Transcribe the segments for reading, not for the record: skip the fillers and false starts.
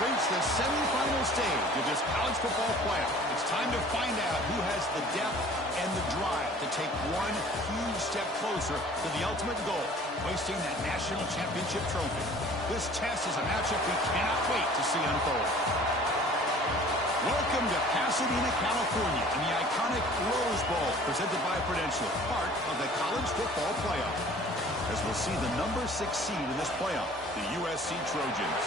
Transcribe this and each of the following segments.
reached the semifinal stage of this college football playoff. It's time to find out who has the depth and the drive to take one huge step closer to the ultimate goal, hoisting that national championship trophy. This test is a matchup we cannot wait to see unfold. Welcome to Pasadena, California, in the iconic Rose Bowl, presented by Prudential, part of the college football playoff. As we'll see the number 6 seed in this playoff, the USC Trojans,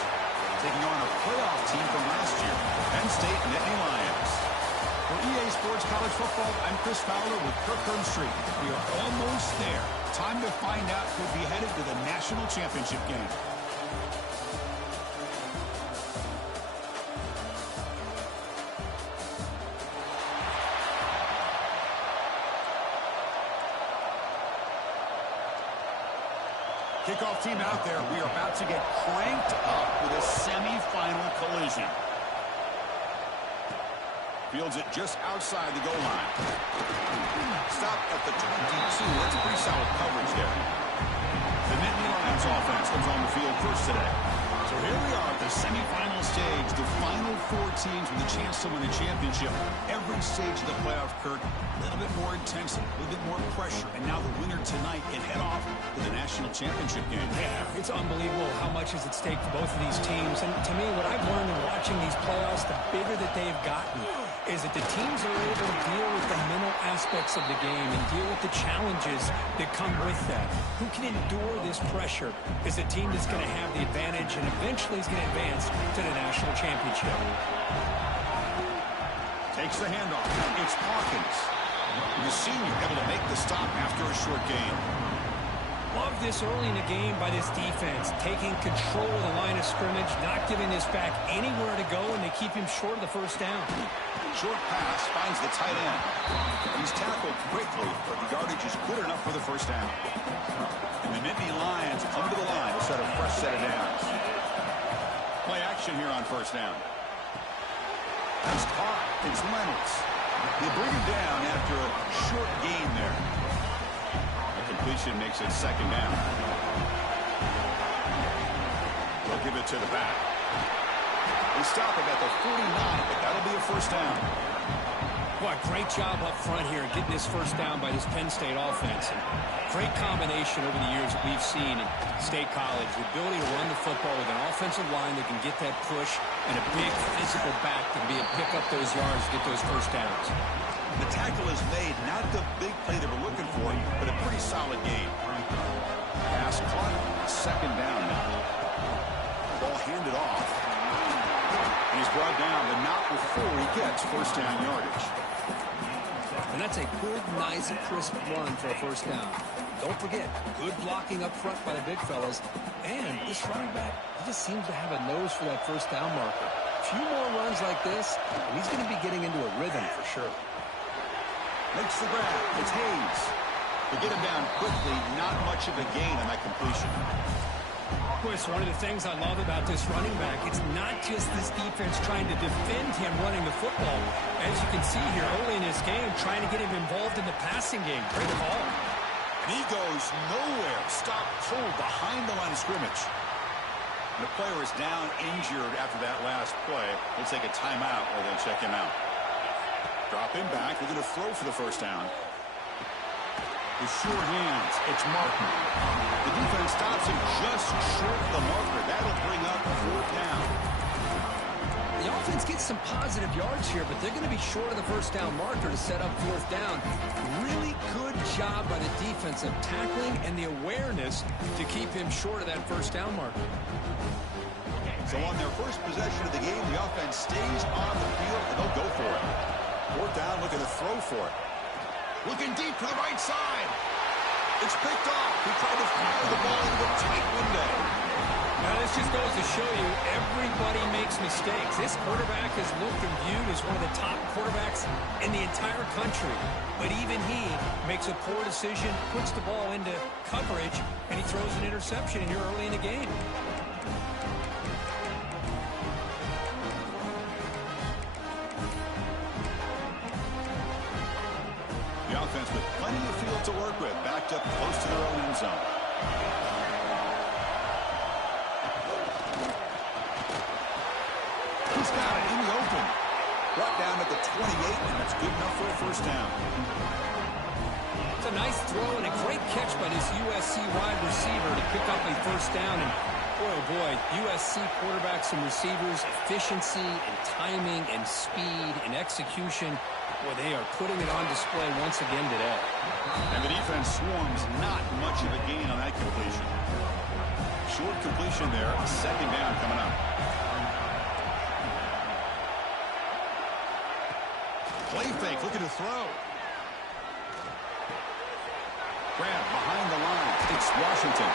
taking on a playoff team from last year, Penn State Nittany Lions. For EA Sports College Football, I'm Chris Fowler with Kirkland Street. We are almost there. Time to find out who'll be headed to the national championship game. Kickoff team out there. We are about to get cranked up with a semifinal collision. Fields it just outside the goal line. Stop at the 22. That's pretty solid coverage there. The Nittany Lions offense comes on the field first today. So here we are at the semifinal stage, the final 4 teams with a chance to win a championship. Every stage of the playoff, Kirk, a little bit more intensity, a little bit more pressure, and now the winner tonight can head off to the national championship game. Yeah, it's unbelievable how much is at stake for both of these teams. And to me, what I've learned in watching these playoffs, the bigger that they've gotten, is that the teams are able to deal with the mental aspects of the game and deal with the challenges that come with that. Who can endure this pressure is the team that's going to have the advantage and eventually is going to advance to the national championship. Takes the handoff. It's Hawkins. The senior able to make the stop after a short game. Love this early in the game by this defense, taking control of the line of scrimmage, not giving this back anywhere to go, and they keep him short of the first down. Short pass finds the tight end. He's tackled quickly, but the yardage is good enough for the first down. And the Nittany Lions come to the line to set a fresh set of downs. Play action here on first down. He's caught. It's Reynolds. They bring him down after a short gain there. A completion makes it second down. They'll give it to the back. They stop him at the 49, but that'll be a first down. Boy, great job up front here getting this first down by this Penn State offense. And great combination over the years that we've seen in State College. The ability to run the football with an offensive line that can get that push and a big physical back to be able to pick up those yards, get those first downs. The tackle is made, not the big play that we're looking for, but a pretty solid game. Pass caught, second down now. Ball handed off. And he's brought down, but not before he gets first down yardage. And that's a good, nice, crisp run for a first down. Don't forget, good blocking up front by the big fellas. And this running back, he just seems to have a nose for that first down marker. A few more runs like this, and he's going to be getting into a rhythm for sure. Makes the grab. It's Hayes. They get him down quickly. Not much of a gain on that completion. Chris, one of the things I love about this running back, it's not just this defense trying to defend him running the football. As you can see here early in this game, trying to get him involved in the passing game. Great call. And he goes nowhere. Stop pulled behind the line of scrimmage. The player is down injured after that last play. They'll take a timeout or they'll check him out. Drop him back. They're going to throw for the first down. With sure hands, it's Martin. The defense stops him just short of the marker. That'll bring up fourth down. The offense gets some positive yards here, but they're going to be short of the first down marker to set up fourth down. Really good job by the defense of tackling and the awareness to keep him short of that first down marker. So on their first possession of the game, the offense stays on the field, and they'll go for it. Fourth down, looking to throw for it. Looking deep to the right side. It's picked off. He tried to fire the ball into a tight window. Now, this just goes to show you everybody makes mistakes. This quarterback is looked and viewed as one of the top quarterbacks in the entire country. But even he makes a poor decision, puts the ball into coverage, and he throws an interception here early in the game. The offense with plenty of field to work with, backed up close to their own end zone. He's got it in the open. Brought down at the 28, and that's good enough for a first down. It's a nice throw and a great catch by this USC wide receiver to pick up a first down. And boy, oh boy, USC quarterbacks and receivers, efficiency and timing and speed and execution. Boy, they are putting it on display once again today. And the defense swarms, not much of a gain on that completion. Short completion there, second down coming up. Play fake, looking to throw. Grab behind the line. It's Washington.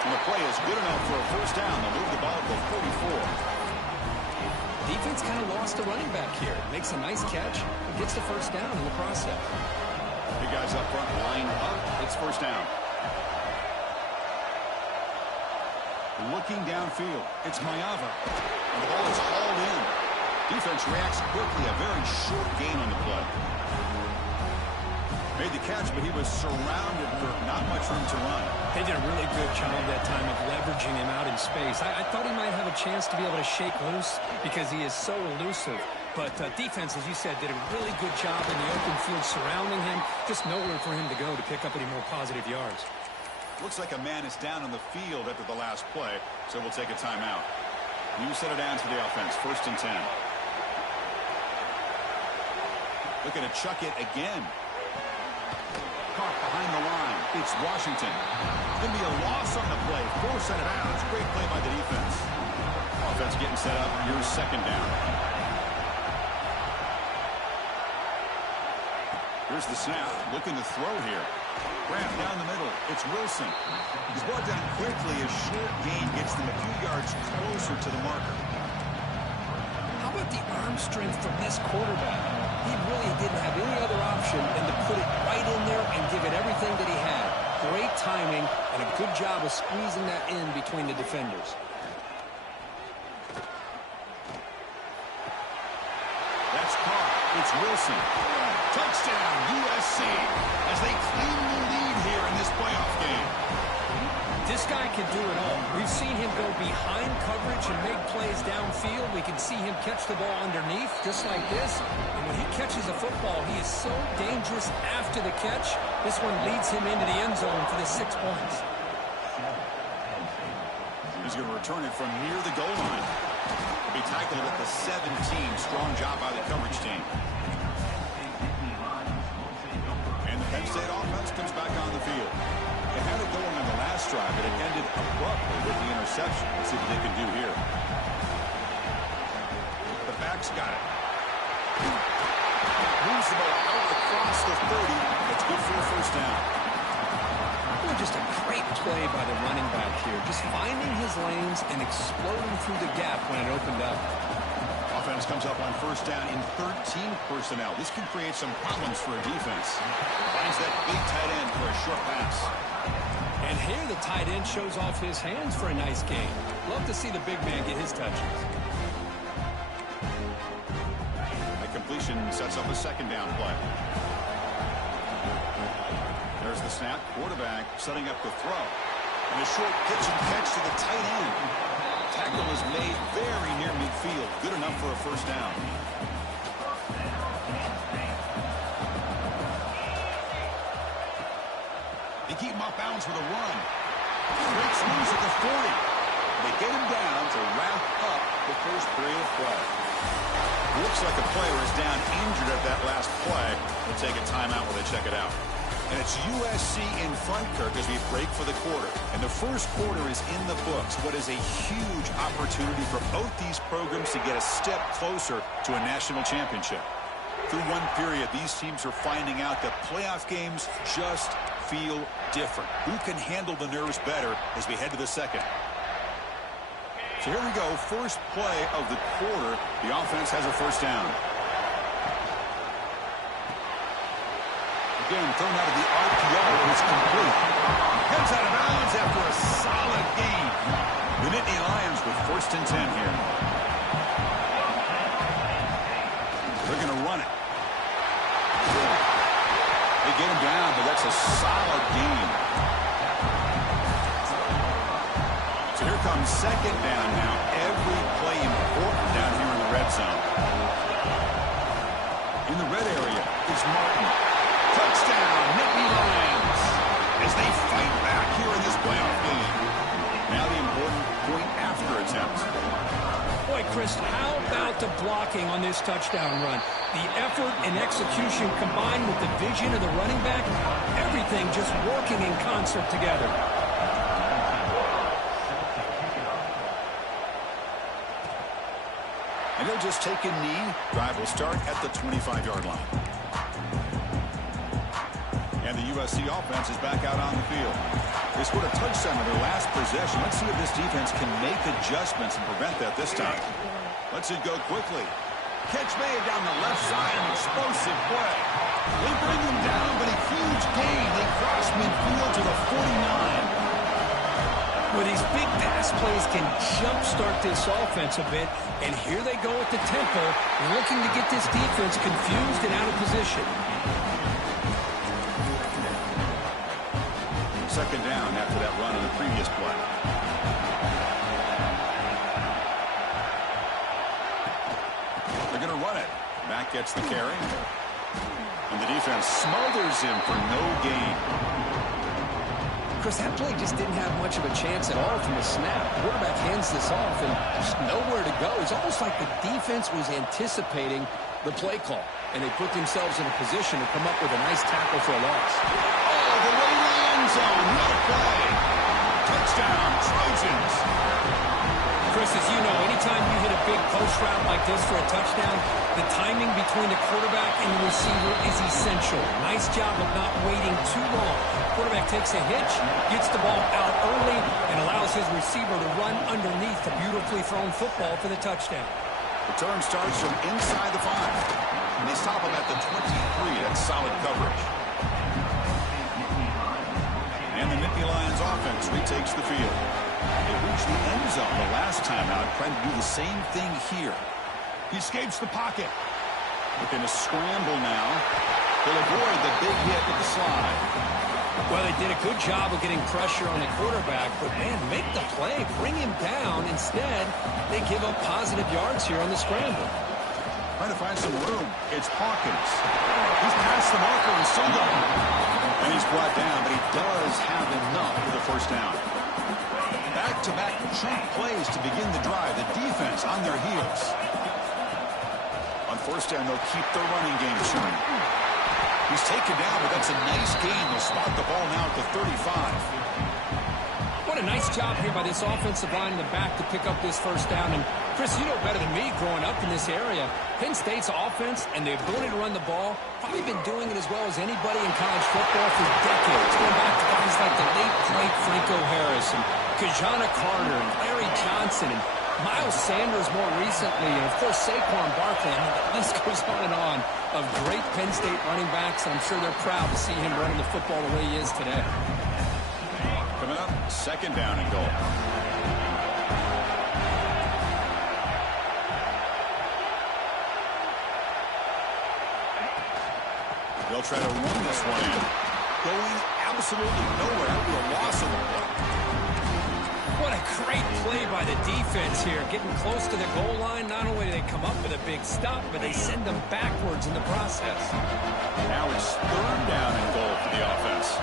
And the play is good enough for a first down. They'll move the ball to 44. Defense kind of lost the running back here. Makes a nice catch and gets the first down in the process. Big guys up front, line up. It's first down. Looking downfield. It's Mayava. And the ball is hauled in. Defense reacts quickly. A very short gain on the play. Made the catch, but he was surrounded, Kirk. Not much room to run. They did a really good job that time of leveraging him out in space. I thought he might have a chance to be able to shake loose because he is so elusive. But defense, as you said, did a really good job in the open field surrounding him. Just nowhere for him to go to pick up any more positive yards. Looks like a man is down on the field after the last play, so we'll take a timeout. New set of downs for the offense. First and 10. Looking to chuck it again. Caught behind the line. It's Washington. Going to be a loss on the play. Force out of bounds. Great play by the defense. Offense getting set up. Here's second down. Here's the snap. Looking to throw here. Grab down the middle. It's Wilson. He's brought down quickly. A short gain gets them a few yards closer to the marker. How about the arm strength from this quarterback? He really didn't have any other option than to put it right in there and give it everything that he had. Great timing and a good job of squeezing that in between the defenders. That's caught. It's Wilson. Touchdown, USC, as they claim the lead here in this playoff game. This guy can do it all. We've seen him go behind coverage and make plays downfield. We can see him catch the ball underneath, just like this. And when he catches a football, he is so dangerous after the catch. This one leads him into the end zone for the 6 points. He's going to return it from near the goal line. He'll be tackled at the 17. Strong job by the coverage team. And the Penn State offense comes back on the field. They had it going on the last drive, but it ended abruptly with the interception. Let's see what they can do here. The back's got it. Moves the ball out across the 30. It's good for a first down. Just a great play by the running back here. Just finding his lanes and exploding through the gap when it opened up. Offense comes up on first down in 13 personnel. This can create some problems for a defense. Finds that big tight end for a short pass. And here the tight end shows off his hands for a nice gain. Love to see the big man get his touches. The completion sets up a second down play. There's the snap. Quarterback setting up the throw. And a short pitch and catch to the tight end. Tackle is made very near midfield. Good enough for a first down. They keep him off bounds with a run. Breaks loose at the 40. They get him down to wrap up the first period of play. Looks like a player is down injured at that last play. We'll take a timeout while they check it out. And it's USC in front, Kirk, as we break for the quarter. And the first quarter is in the books. What is a huge opportunity for both these programs to get a step closer to a national championship. Through one period, these teams are finding out that playoff games just feel different. Who can handle the nerves better as we head to the second? So here we go. First play of the quarter. The offense has a first down. Again, thrown out of the RPO, and it's complete. Heads out of bounds after a solid gain. The Nittany Lions with first and 10 here. They're going to run it. They get him down, but that's a solid gain. So here comes second down now. Every play important down here in the red red zone. In the red area is Martin. Touchdown, Nittany Lions, as they fight back here in this playoff game. Now the important point after attempt. Boy, Chris, how about the blocking on this touchdown run? The effort and execution combined with the vision of the running back, everything just working in concert together. And he'll just take a knee. Drive will start at the 25-yard line. And the USC offense is back out on the field. They scored a touchdown in their last possession. Let's see if this defense can make adjustments and prevent that this time. Let's it go quickly. Catch made down the left side, an explosive play. They bring him down, but a huge gain. They cross midfield to the 49. Well, these big pass plays can jumpstart this offense a bit, and here they go at the tempo, looking to get this defense confused and out of position. Second down after that run on the previous play. They're going to run it. Mack gets the carry. And the defense smothers him for no gain. Chris, that play just didn't have much of a chance at all from the snap. Quarterback hands this off and just nowhere to go. It's almost like the defense was anticipating the play call, and they put themselves in a position to come up with a nice tackle for a loss. Oh, the way to the end zone. What a play. Touchdown, Trojans. Chris, as you know, anytime you hit a big post route like this for a touchdown, the timing between the quarterback and the receiver is essential. Nice job of not waiting too long. Quarterback takes a hitch, gets the ball out early, and allows his receiver to run underneath the beautifully thrown football for the touchdown. Return starts from inside the 5. And they stop him at the 23. That's solid coverage. And the Nittany Lions offense retakes the field. They reached the end zone the last time out, trying to do the same thing here. He escapes the pocket. Within a scramble now. They'll avoid the big hit with the slide. Well, they did a good job of getting pressure on the quarterback, but, man, make the play, bring him down. Instead, they give up positive yards here on the scramble. Trying to find some room. It's Hawkins. He's past the marker and still going. And he's brought down, but he does have enough for the first down. Back-to-back chunk plays to begin the drive. The defense on their heels. On first down, they'll keep their running game churning. He's taken down, but that's a nice gain. They'll spot the ball now at the 35. What a nice job here by this offensive line in the back to pick up this first down. And, Chris, you know better than me growing up in this area, Penn State's offense and the ability to run the ball, probably been doing it as well as anybody in college football for decades. Going back to guys like the late, great Franco Harris and Kajana Carter and Larry Johnson and Miles Sanders more recently, and, of course, Saquon Barkley. I mean, the list goes on of great Penn State running backs, and I'm sure they're proud to see him running the football the way he is today. Coming up, second down and goal. They'll try to run this one in. Going absolutely nowhere. That would be a loss of the play. What a great play by the defense here. Getting close to the goal line, not only do they come up with a big stop, but they send them backwards in the process. Now it's third down and goal for the offense.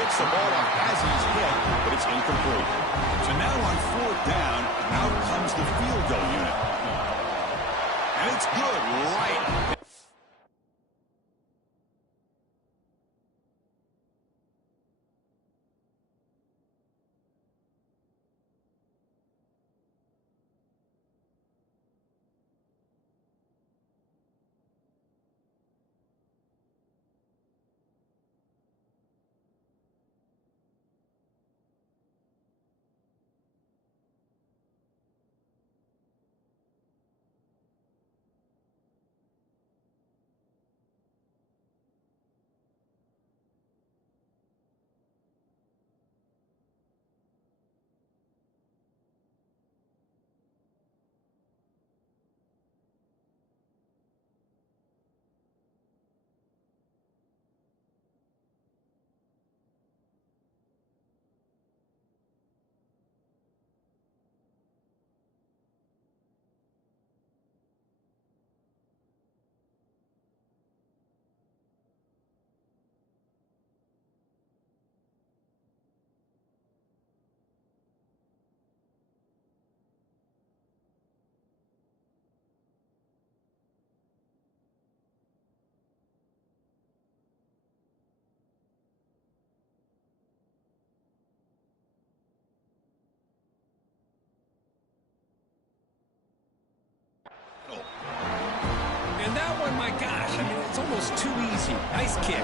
Gets the ball off as he's hit, but it's incomplete. So now on fourth down, out comes the field goal unit. And it's good right. Oh, my gosh. I mean, it's almost too easy. Nice kick.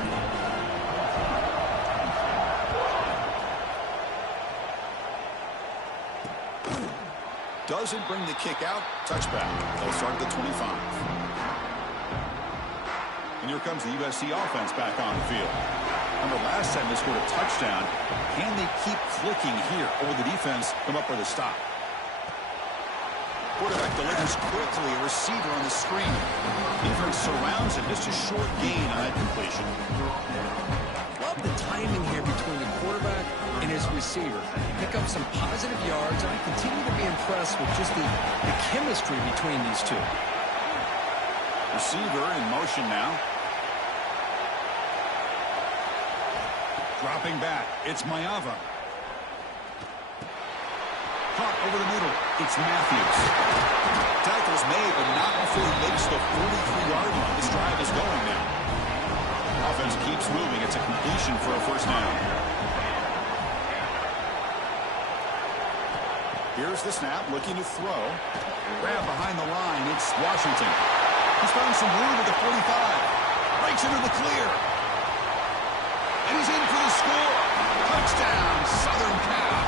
Doesn't bring the kick out. Touchback. They'll start at the 25. And here comes the USC offense back on the field. Remember last time they scored a touchdown. Can they keep clicking here? Or will the defense come up with a stop? Quarterback delivers quickly. A receiver on the screen. Defense surrounds him. Just a short gain on that completion. Love the timing here between the quarterback and his receiver. Pick up some positive yards. I continue to be impressed with just the chemistry between these two. Receiver in motion now. Dropping back. It's Mayava. Caught over the middle. It's Matthews. Tackle's made, but not before he makes the 43-yard line. This drive is going now. Offense keeps moving. It's a completion for a first down. Here's the snap, looking to throw. Grab behind the line. It's Washington. He's found some room at the 45. Breaks into the clear. And he's in for the score. Touchdown, Southern Cal.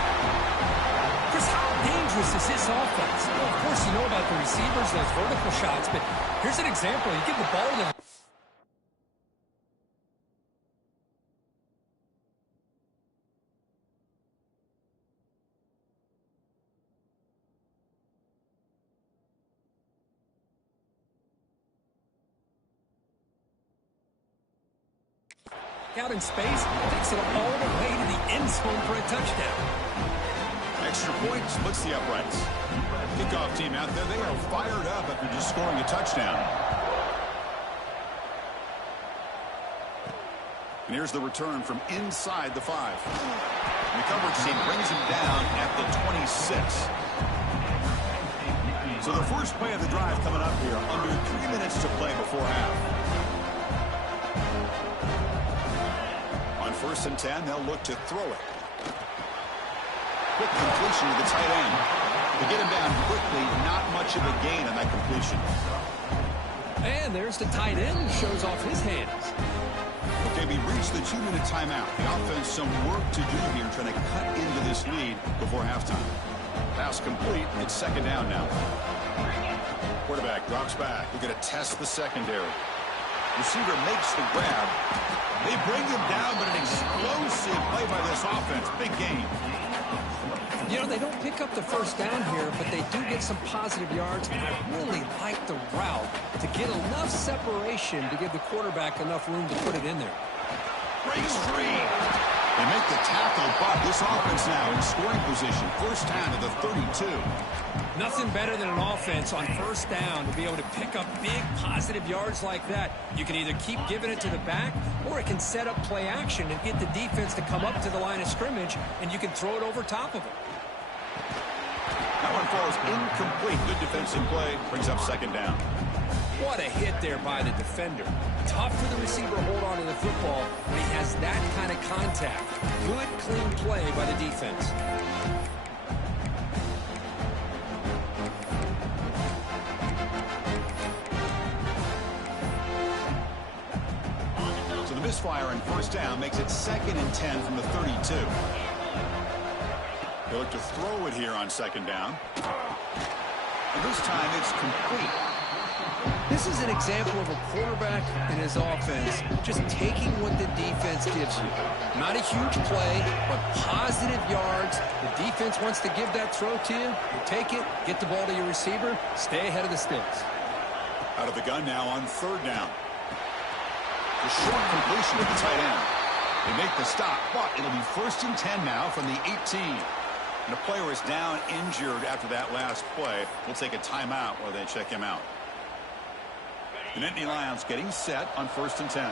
Chris, how dangerous is this offense? Well, of course, you know about the receivers, those vertical shots, but here's an example. You give the ball to the out in space, takes it all the way to the end zone for a touchdown. Extra point splits the uprights. Kickoff team out there, they are fired up after just scoring a touchdown. And here's the return from inside the 5. And the coverage team brings him down at the 26. So the first play of the drive coming up here, under 3 minutes to play before half. On 1st and 10, they'll look to throw it. Quick completion to the tight end. They get him down quickly, not much of a gain on that completion. And there's the tight end who shows off his hands. Okay, we reached the 2-minute timeout. The offense some work to do here, trying to cut into this lead before halftime. Pass complete. It's 2nd down now. Quarterback drops back. We're going to test the secondary. Receiver makes the grab. They bring him down, but an explosive play by this offense. Big game. You know, they don't pick up the first down here, but they do get some positive yards, and I really like the route to get enough separation to give the quarterback enough room to put it in there. Breaks free. They make the tackle, but this offense now in scoring position. First down to the 32. Nothing better than an offense on first down to be able to pick up big positive yards like that. You can either keep giving it to the back, or it can set up play action and get the defense to come up to the line of scrimmage, and you can throw it over top of them. That one falls incomplete. Good defensive play. Brings up 2nd down. What a hit there by the defender. Tough for the receiver to hold on to the football when he has that kind of contact. Good, clean play by the defense. So the misfire on 1st down makes it 2nd and 10 from the 32. They look to throw it here on 2nd down. And this time it's complete. This is an example of a quarterback and his offense just taking what the defense gives you. Not a huge play, but positive yards. The defense wants to give that throw to you. You take it, get the ball to your receiver, stay ahead of the sticks. Out of the gun now on 3rd down. The short completion to the tight end. They make the stop, but it'll be 1st and 10 now from the 18. And a player is down injured after that last play. We'll take a timeout while they check him out. The Nittany Lions getting set on 1st and 10.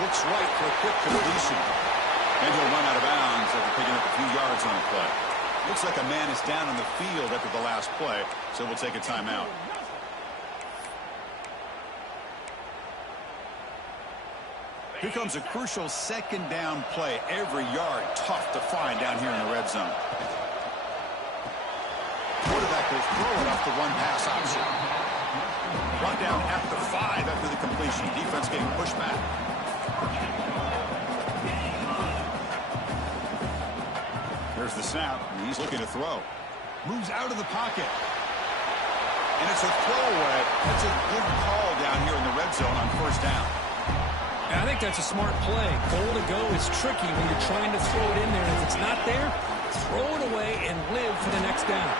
Looks right for a quick completion. And he'll run out of bounds after picking up a few yards on the play. Looks like a man is down on the field after the last play, so we'll take a timeout. Here comes a crucial second down play. Every yard tough to find down here in the red zone. Quarterback will throw it off the run-pass option. Brought down at the 5 after the completion. Defense getting pushed back. There's the snap, and he's looking to throw. Moves out of the pocket. And it's a throwaway. That's a good call down here in the red zone on first down. I think that's a smart play. Goal to go is tricky when you're trying to throw it in there. If it's not there, throw it away and live for the next down.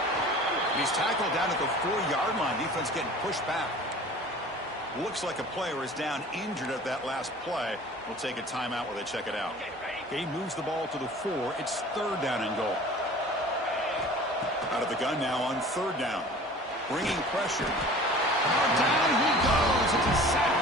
He's tackled down at the 4-yard line. Defense getting pushed back. Looks like a player is down injured at that last play. We'll take a timeout while they check it out. Game moves the ball to the 4. It's third down and goal. Out of the gun now on third down. Bringing pressure. Down he goes. It's a sack.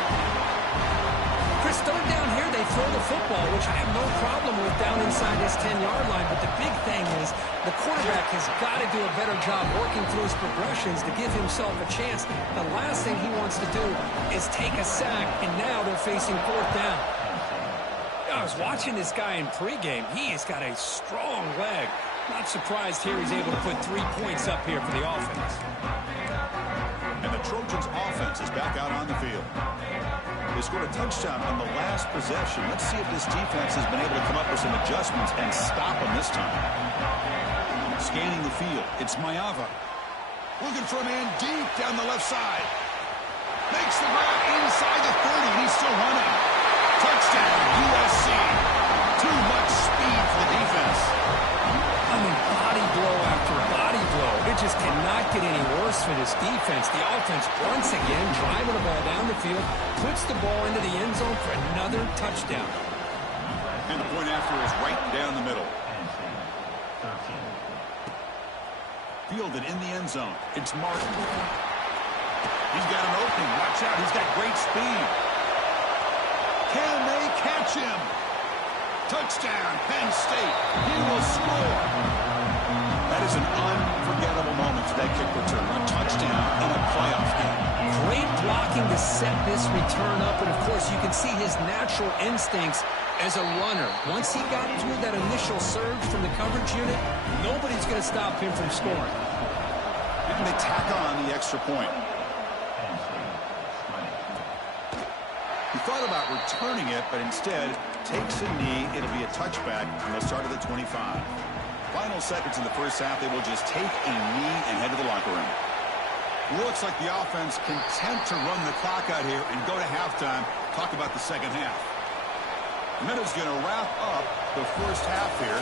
Chris, third down here, they throw the football, which I have no problem with down inside his 10-yard line. But the big thing is the quarterback has got to do a better job working through his progressions to give himself a chance. The last thing he wants to do is take a sack, and now they're facing fourth down. I was watching this guy in pregame. He has got a strong leg. Not surprised here he's able to put 3 points up here for the offense. And the Trojans' offense is back out on the field. They scored a touchdown on the last possession. Let's see if this defense has been able to come up with some adjustments and stop them this time. Scanning the field, it's Mayava. Looking for a man deep down the left side. Makes the grab inside the 30, and he's still running. Touchdown, USC. Too much speed for the defense. I mean, body blow after body blow. It just cannot get any worse for this defense. The offense, once again, driving the ball down the field, puts the ball into the end zone for another touchdown. And the point after is right down the middle. Fielded in the end zone. It's Martin. He's got an opening. Watch out. He's got great speed. Can they catch him? Touchdown, Penn State. He will score. That is an unforgettable moment for that kick return. A touchdown in a playoff game. Great blocking to set this return up, and of course you can see his natural instincts as a runner. Once he got through that initial surge from the coverage unit, nobody's going to stop him from scoring. And they tack on the extra point. He thought about returning it, but instead takes a knee. It'll be a touchback, and they'll start at the 25. Final seconds in the first half, they will just take a knee and head to the locker room. Looks like the offense content to run the clock out here and go to halftime. Talk about the second half. And then it's going to wrap up the first half here.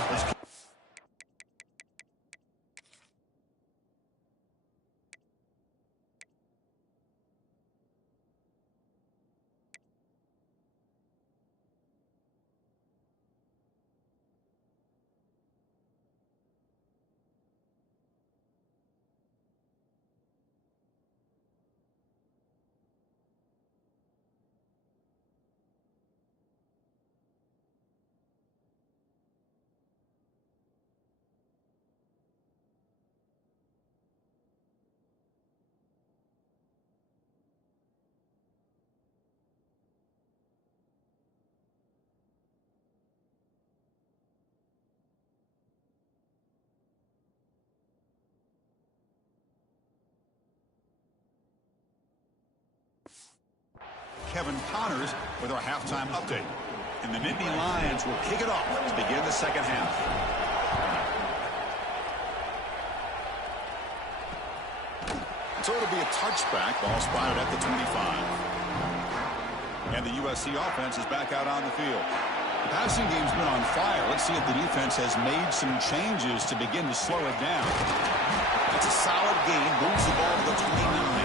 Kevin Connors with our halftime update. And the Nittany Lions will kick it off to begin the second half. So it'll be a touchback. Ball spotted at the 25. And the USC offense is back out on the field. The passing game's been on fire. Let's see if the defense has made some changes to begin to slow it down. That's a solid gain. Moves the ball to the 29.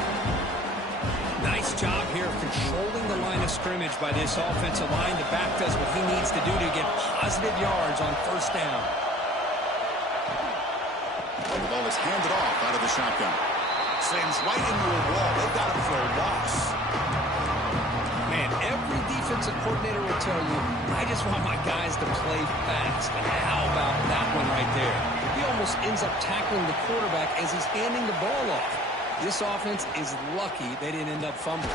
Nice job here of controlling the line of scrimmage by this offensive line. The back does what he needs to do to get positive yards on first down. And the ball is handed off out of the shotgun. Slams right into a wall. They've got him for a loss. Man, every defensive coordinator will tell you, I just want my guys to play fast. And how about that one right there? He almost ends up tackling the quarterback as he's handing the ball off. This offense is lucky they didn't end up fumbling.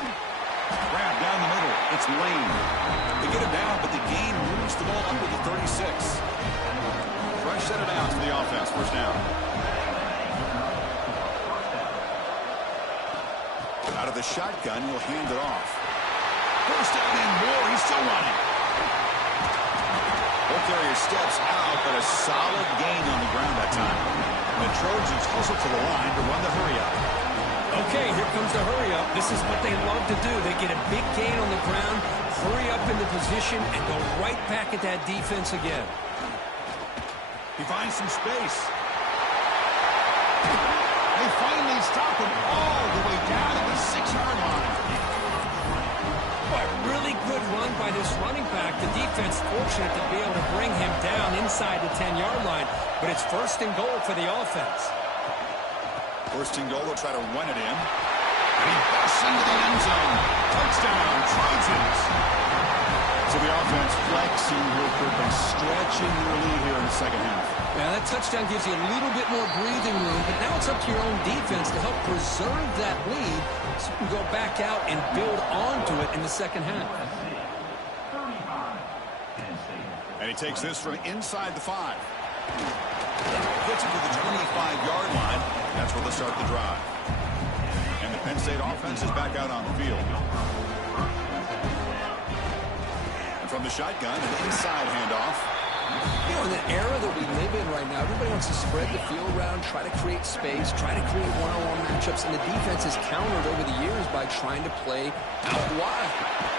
Grab down the middle. It's Lane. They get it down, but the gain moves the ball up to the 36. Rush set it down to the offense. First down. Out of the shotgun, he'll hand it off. First down and more. He's still running. Ball carrier steps out, but a solid gain on the ground that time. The Trojans hustle to the line to run the hurry-up. Okay, here comes the hurry-up. This is what they love to do. They get a big gain on the ground, hurry up into position, and go right back at that defense again. He finds some space. They finally stop him all the way down at the 6-yard line. Boy, really good run by this running back. The defense fortunate to be able to bring him down inside the 10-yard line, but it's first and goal for the offense. First and goal, they'll try to run it in. And he busts into the end zone. Touchdown, Trojans. So the offense flexing real quick and stretching their lead here in the second half. Now that touchdown gives you a little bit more breathing room, but now it's up to your own defense to help preserve that lead so you can go back out and build onto it in the second half. And he takes this from inside the 5. Gets it to the 25-yard line. That's where they'll start the drive. And the Penn State offense is back out on the field. And from the shotgun, an inside handoff. You know, in the era that we live in right now, everybody wants to spread the field around, try to create space, try to create one-on-one matchups, and the defense has countered over the years by trying to play out wide.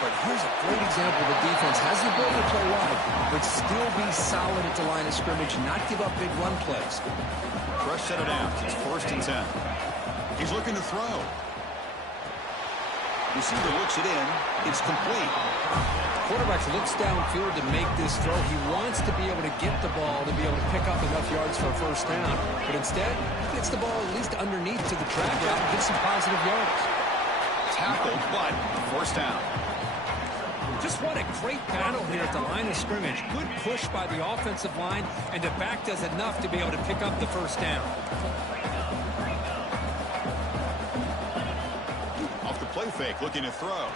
But here's a great example. The defense has the ability to play wide, but still be solid at the line of scrimmage, not give up big run plays. Rush set it down. It's first and 10. He's looking to throw. Receiver looks it in. It's complete. Quarterback looks downfield to make this throw. He wants to be able to get the ball to be able to pick up enough yards for a first down. But instead, he gets the ball at least underneath to the track route and gets some positive yards. Tackled, but first down. Just what a great battle here at the line of scrimmage. Good push by the offensive line, and the back does enough to be able to pick up the first down. Off the play fake, looking to throw.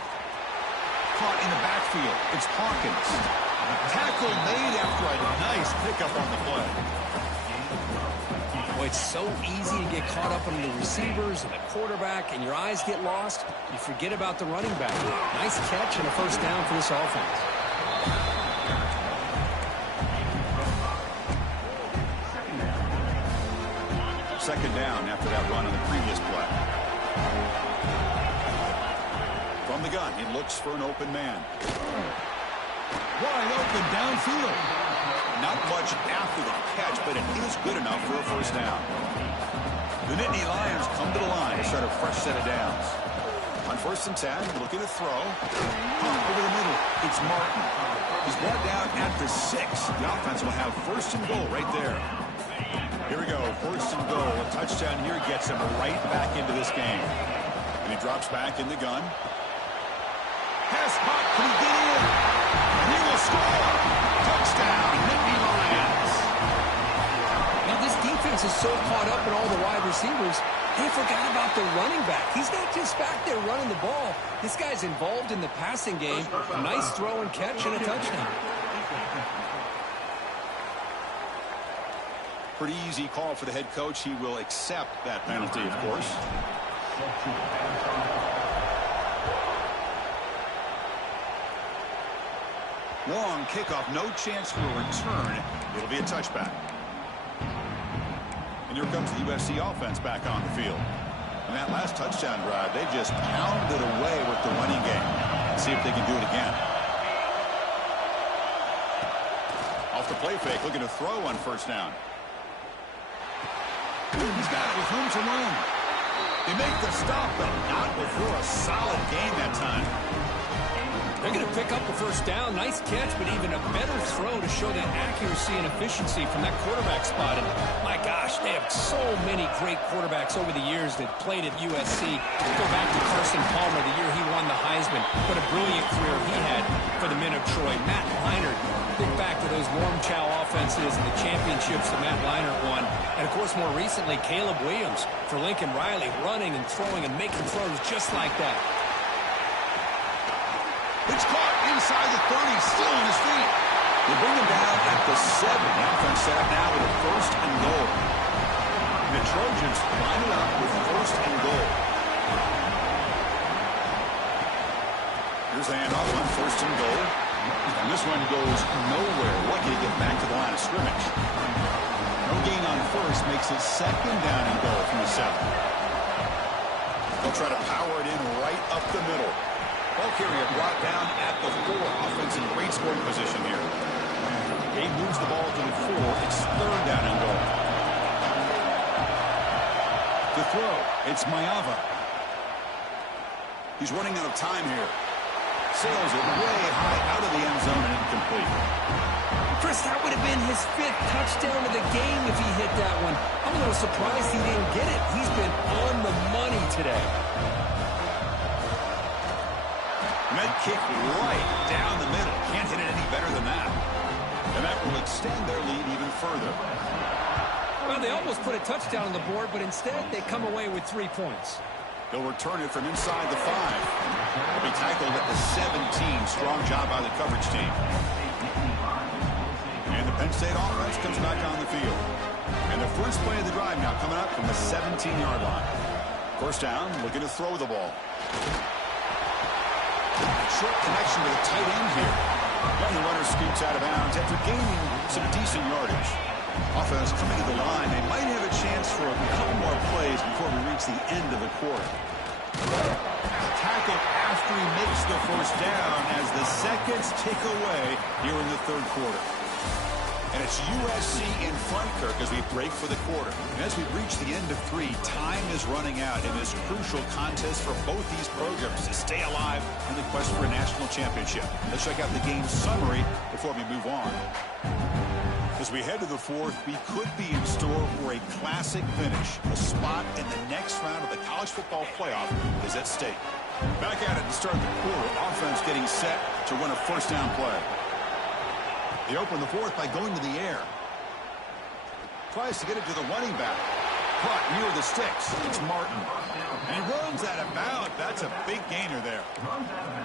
Caught in the backfield. It's Hawkins. Tackle made after a nice pickup on the play. Boy, it's so easy to get caught up on the receivers and the quarterback, and your eyes get lost. You forget about the running back. Nice catch and a first down for this offense. Second down after that run on the previous play. From the gun, he looks for an open man. Wide open downfield. Not much after the catch, but it is good enough for a first down. The Nittany Lions come to the line to start a fresh set of downs. On first and 10, looking to throw. Pop over the middle. It's Martin. He's brought down at the 6. The offense will have first and goal right there. Here we go, first and goal. A touchdown here gets him right back into this game. And he drops back in the gun. Pass caught. Can he get in? And he will score. Touchdown, Nittany Lions. Now, this defense is so caught up in all the wide receivers, they forgot about the running back. He's not just back there running the ball. This guy's involved in the passing game. A nice throw and catch and a touchdown. Pretty easy call for the head coach. He will accept that penalty, of course. Long kickoff, no chance for a return. It'll be a touchback. And here comes the USC offense back on the field. And that last touchdown drive, they just pounded away with the running game. Let's see if they can do it again. Off the play fake, looking to throw on first down. He's got it with room to run. They make the stop, but not before a solid gain that time. They're going to pick up the first down. Nice catch, but even a better throw to show that accuracy and efficiency from that quarterback spot. And my gosh, they have so many great quarterbacks over the years that played at USC. Go back to Carson Palmer, the year he won the Heisman. What a brilliant career he had for the men of Troy. Matt Leinart, think back to those Norm Chow offenses and the championships that Matt Leinart won. And, of course, more recently, Caleb Williams for Lincoln Riley, running and throwing and making throws just like that. It's caught inside the 30, still on his feet. They bring him down at the 7. The offense set up now with a 1st and goal. The Trojans line it up with 1st and goal. Here's the handoff on 1st and goal. And this one goes nowhere. Lucky to get back to the line of scrimmage. No gain on 1st makes it 2nd down and goal from the 7. They'll try to power it in right up the middle. Ball carrier brought down at the 4. Offense in great scoring position here. He moves the ball to the 4. It's 3rd down and goal. To throw, it's Mayava. He's running out of time here. Sails it way high out of the end zone and incomplete. Chris, that would have been his 5th touchdown of the game if he hit that one. I'm a little surprised he didn't get it. He's been on the money today. Med kick right down the middle. Can't hit it any better than that. And that will extend their lead even further. Well, they almost put a touchdown on the board, but instead they come away with 3 points. They'll return it from inside the 5. They'll be tackled at the 17. Strong job by the coverage team. And the Penn State offense comes back on the field. And the first play of the drive now coming up from the 17-yard line. 1st down, looking to throw the ball. Short connection to the tight end here. And the runner scoots out of bounds after gaining some decent yardage. Offense coming to the line. They might have a chance for a couple more plays before we reach the end of the quarter. Tackle after he makes the 1st down as the seconds tick away here in the 3rd quarter. And it's USC in front, Kirk, as we break for the quarter. And as we reach the end of 3, time is running out in this crucial contest for both these programs to stay alive in the quest for a national championship. Let's check out the game summary before we move on. As we head to the 4th, we could be in store for a classic finish. A spot in the next round of the college football playoff is at stake. Back at it to start the quarter. Offense getting set to run a 1st down play. They open the 4th by going to the air. Tries to get it to the running back. Caught near the sticks. It's Martin. And he runs out of bounds. That's a big gainer there.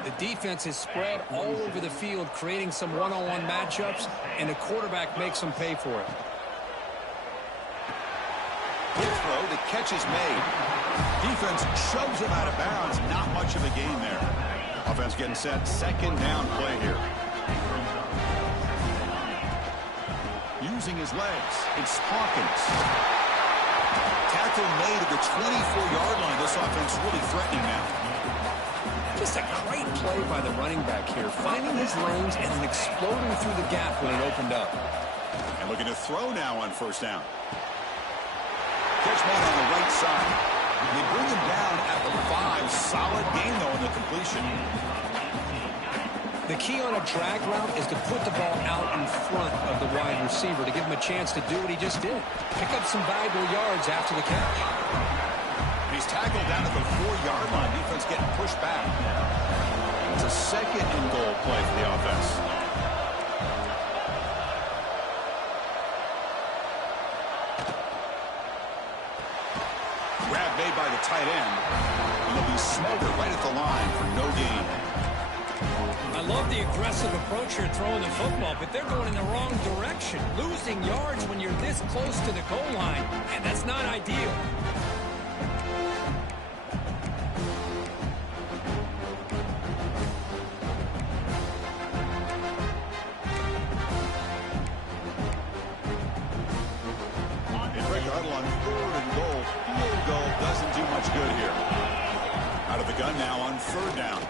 The defense is spread all over the field, creating some one-on-one matchups, and the quarterback makes them pay for it. Good throw. The catch is made. Defense shoves him out of bounds. Not much of a gain there. Offense getting set. 2nd down play here. Using his legs, it's Hawkins. Tackle made at the 24-yard line. This offense really threatening now. Just a great play by the running back here, finding his lanes and then exploding through the gap when it opened up. And looking to throw now on 1st down. Catch made on the right side. They bring him down at the 5. Solid gain, though, in the completion. The key on a drag route is to put the ball out in front of the wide receiver to give him a chance to do what he just did. Pick up some valuable yards after the catch. He's tackled down at the 4-yard line. Defense getting pushed back. It's a 2nd and goal play for the offense. Grab made by the tight end. And he'll be smothered right at the line for no gain. I love the aggressive approach here throwing the football, but they're going in the wrong direction. Losing yards when you're this close to the goal line, and that's not ideal. They break the huddle on 3rd and goal. Field goal doesn't do much good here. Out of the gun now on 3rd down.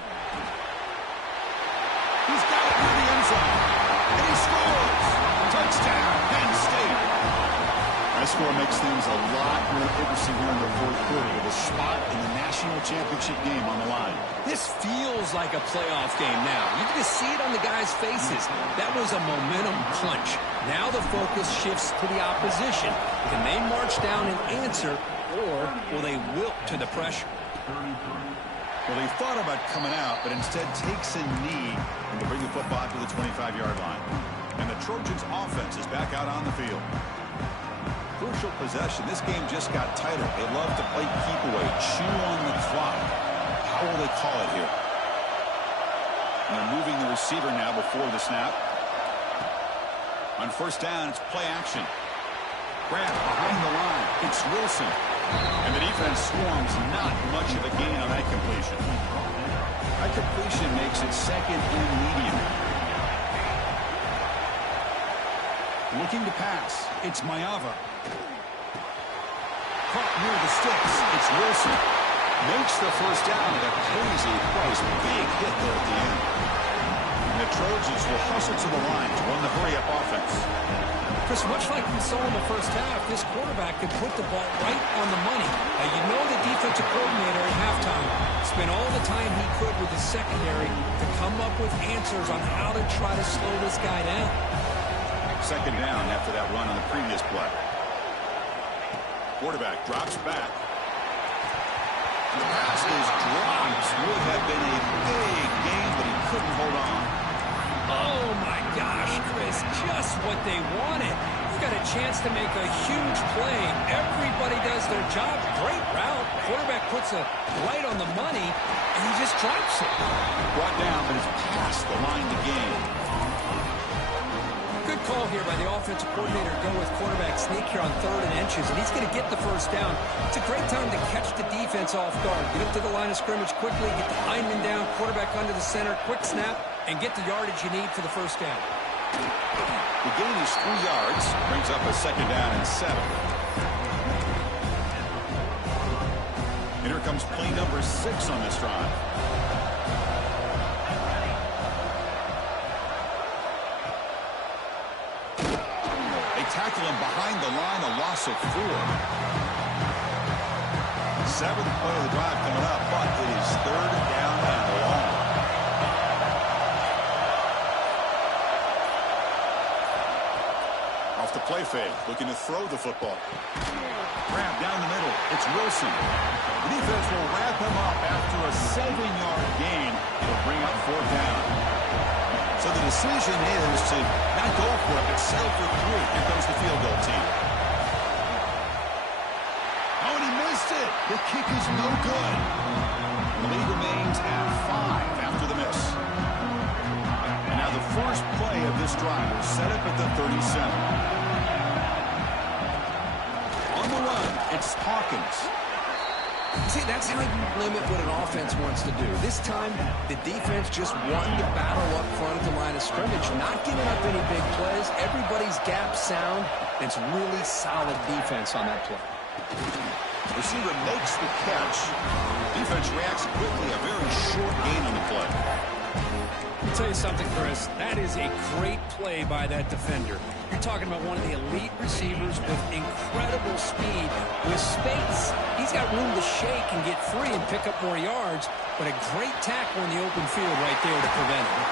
He's got it near the end zone. And he scores. Touchdown, Penn State. That score makes things a lot more interesting here in the 4th quarter with a spot in the national championship game on the line. This feels like a playoff game now. You can just see it on the guys' faces. That was a momentum punch. Now the focus shifts to the opposition. Can they march down and answer, or will they wilt to the pressure? Well, he thought about coming out, but instead takes a knee and will bring the football to the 25-yard line. And the Trojans' offense is back out on the field. Crucial possession. This game just got tighter. They love to play keep away, chew on the clock. How will they call it here? They're moving the receiver now before the snap. On first down, it's play action. Grab behind the line. It's Wilson. And the defense swarms not much of a gain on that completion. That completion makes it second and medium. Looking to pass. It's Mayava. Caught near the sticks. It's Wilson. Makes the first down at a crazy price. Big hit there at the end. And the Trojans will hustle to the line to run the hurry-up offense. Chris, much like we saw in the first half, this quarterback could put the ball right on the money. You know the defensive coordinator at halftime spent all the time he could with the secondary to come up with answers on how to try to slow this guy down. Second down after that run on the previous play. Quarterback drops back. The pass is dropped. Would have been a big gain, but he couldn't hold on. Oh, my gosh, Chris, just what they wanted. You got a chance to make a huge play. Everybody does their job. Great route. Quarterback puts it right on the money, and he just drops it. Brought down, but it's past the line to gain. Good call here by the offensive coordinator to go with quarterback sneak here on 3rd and inches, and he's going to get the first down. It's a great time to catch the defense off guard. Get up to the line of scrimmage quickly, get the lineman down, quarterback under the center, quick snap, and get the yardage you need for the first down. The gain is 3 yards, brings up a second down and 7. And here comes play number 6 on this drive. Tackle him behind the line, a loss of 4. 7th play of the drive coming up, but it is 3rd down and long. Off the play fake, looking to throw the football. Grab down the middle, it's Wilson. The defense will wrap him up after a 7-yard gain. It'll bring up 4th down. So the decision is to not go for it, but settle for 3. Here comes the field goal team. Oh, and he missed it. The kick is no good. The lead remains at 5 after the miss. And now the first play of this drive will set up at the 37. On the run, it's Hawkins. See, that's how you limit what an offense wants to do. This time, the defense just wanting to battle up front at the line of scrimmage, not giving up any big plays. Everybody's gap sound. It's really solid defense on that play. Receiver makes the catch. Defense reacts quickly. A very short gain on the play. Let me tell you something, Chris. That is a great play by that defender. You're talking about one of the elite receivers with incredible speed. With space, he's got room to shake and get free and pick up more yards, but a great tackle in the open field right there to prevent it.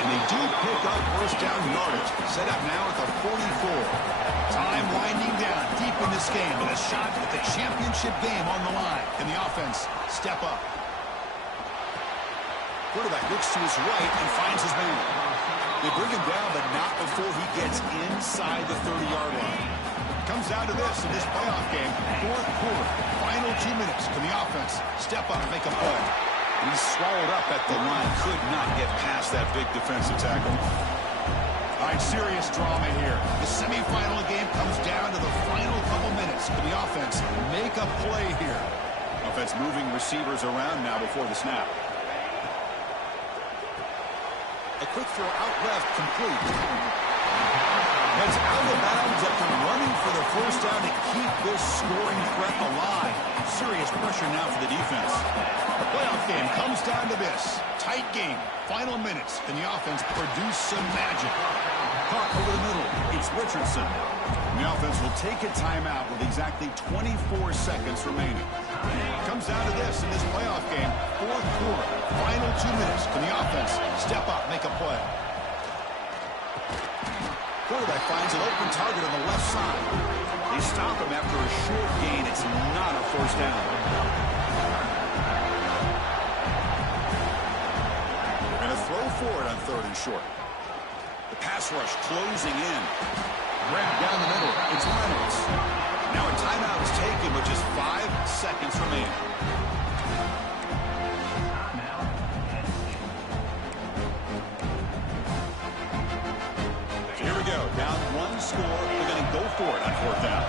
And they do pick up first down yardage. Set up now at the 44. Time winding down deep in this game with a shot at the championship game on the line. Can the offense step up? Quarterback looks to his right and finds his man. They bring him down, but not before he gets inside the 30-yard line. Comes down to this in this playoff game. 4th quarter, final 2 minutes. Can the offense step up and make a play? And he's swallowed up at the line. Could not get past that big defensive tackle. All right, serious drama here. The semifinal game comes down to the final couple minutes. Can the offense make a play here? Offense moving receivers around now before the snap. A quick throw out left, complete. That's out of bounds after running for the first down to keep this scoring threat alive. Serious pressure now for the defense. The playoff game comes down to this. Tight game, final minutes. Can the offense produce some magic? Caught over the middle. It's Richardson. The offense will take a timeout with exactly 24 seconds remaining. Comes down to this in this playoff game. 4th quarter, final 2 minutes. Can the offense step up, make a play? Quarterback finds an open target on the left side. They stop him after a short gain. It's not a first down. And a throw forward on 3rd and short. The pass rush closing in. Grab down the middle. It's Reynolds. Now a timeout is taken with just 5 seconds remaining. we go. Down one score. They're going to go for it on fourth down.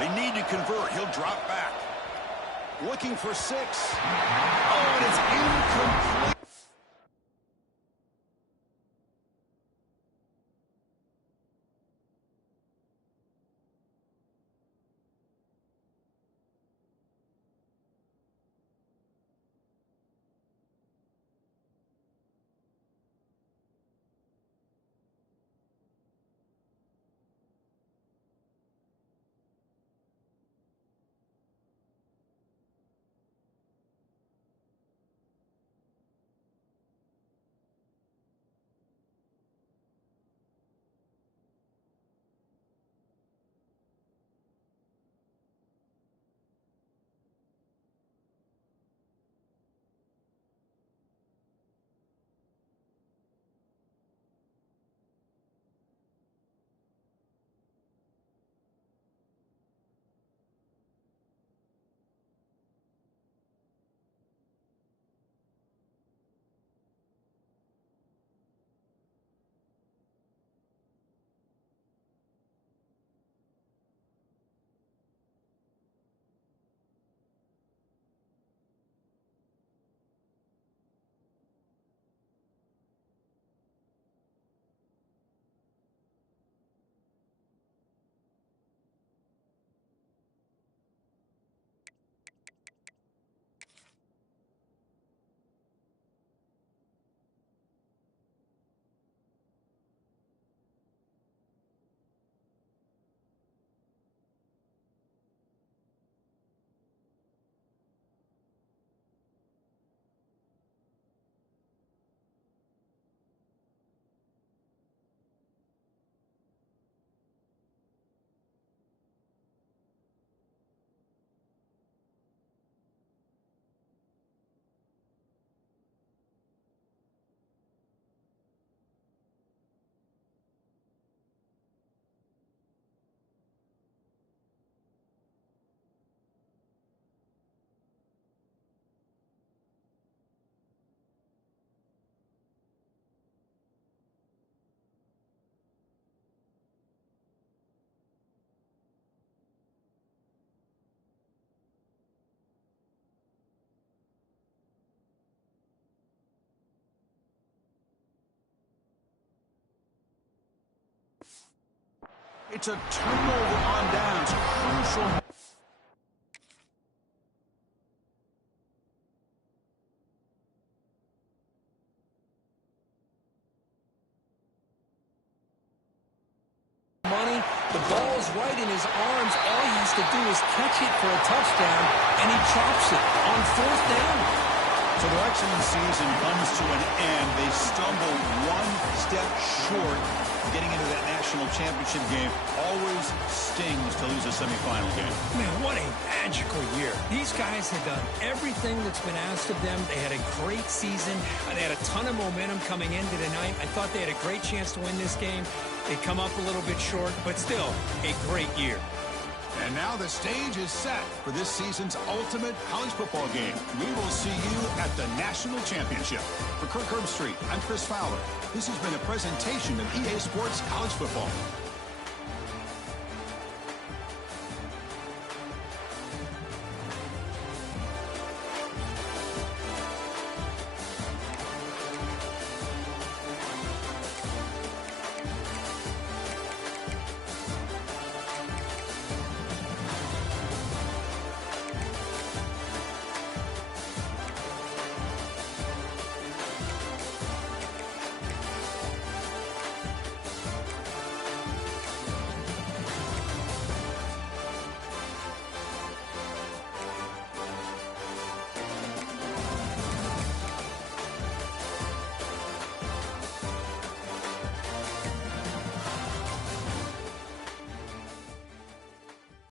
They need to convert. He'll drop back. Looking for 6. Oh, and it's incomplete. It's a turnover on downs. Crucial. Money, the ball's right in his arms. All he has to do is catch it for a touchdown, and he chops it on fourth down. So their excellent season comes to an end. They stumble one step short of getting into that national championship game. Always stings to lose a semifinal game. Man, what a magical year. These guys have done everything that's been asked of them. They had a great season. They had a ton of momentum coming into tonight. I thought they had a great chance to win this game. They come up a little bit short, but still a great year. And now the stage is set for this season's ultimate college football game. We will see you at the national championship. For Kirk Herbstreit, I'm Chris Fowler. This has been a presentation of EA Sports College Football.